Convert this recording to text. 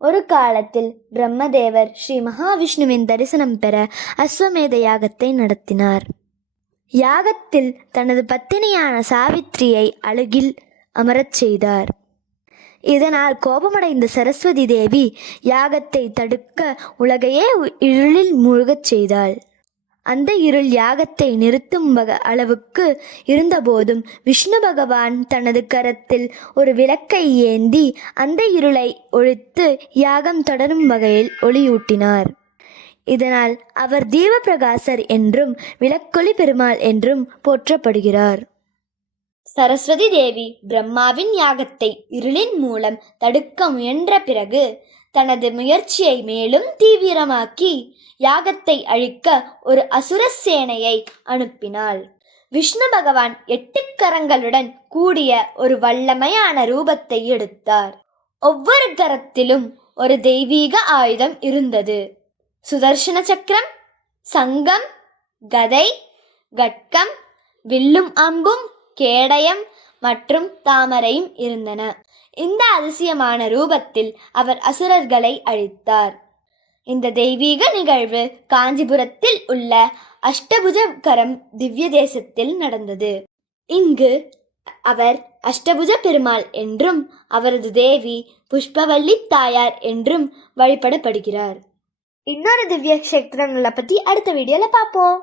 ஒரு காலத்தில் பிரம்மதேவர் ஸ்ரீ மகாவிஷ்ணுவின் தரிசனம் பெற அஸ்வமேத யாகத்தை நடத்தினார். யாகத்தில் தனது பத்தினியான சாவித்திரியை அழகில் அமரச் செய்தார். இதனால் கோபமடைந்த சரஸ்வதி தேவி யாகத்தை தடுக்க உலகையே இருளில் மூழ்கச் செய்தாள். அந்த இருள் யாகத்தை நிறுத்தும் அளவுக்கு இருந்தபோதும் விஷ்ணு பகவான் தனது கரத்தில் ஒரு விளக்கை ஏந்தி அந்த இருளை ஒழித்து யாகம் தொடரும் வகையில் ஒளியூட்டினார். இதனால் அவர் தீபபிரகாசர் என்றும் விளக்கொளி பெருமாள் என்றும் போற்றப்படுகிறார். சரஸ்வதி தேவி பிரம்மாவின் யாகத்தை இருளின் மூலம் தடுக்க முயன்ற பிறகு தனது முயற்சியை மேலும் தீவிரமாக்கி யாகத்தை அழிக்க ஒரு அசுர சேனையை அனுப்பினாள். விஷ்ணு பகவான் 8 கரங்களுடன் கூடிய ஒரு வல்லமையான ரூபத்தை எடுத்தார். ஒவ்வொரு கரத்திலும் ஒரு தெய்வீக ஆயுதம் இருந்தது. சுதர்சன சக்கரம், சங்கம், கதை, கட்கம், வில்லும் அம்பும், கேடயம் மற்றும் தாமரையும் இருந்தன. இந்த அதிசயமான ரூபத்தில் அவர் அசுரர்களை அழித்தார். இந்த தெய்வீக நிகழ்வு காஞ்சிபுரத்தில் உள்ள அஷ்டபுஜகரம் திவ்ய தேசத்தில் நடந்தது. இங்கு அவர் அஷ்டபுஜ பெருமாள் என்றும் அவரது தேவி புஷ்பவல்லி தாயார் என்றும் வழிபடப்படுகிறார். இன்னொரு திவ்ய கஷேத்திரங்களை பற்றி அடுத்த வீடியோல பார்ப்போம்.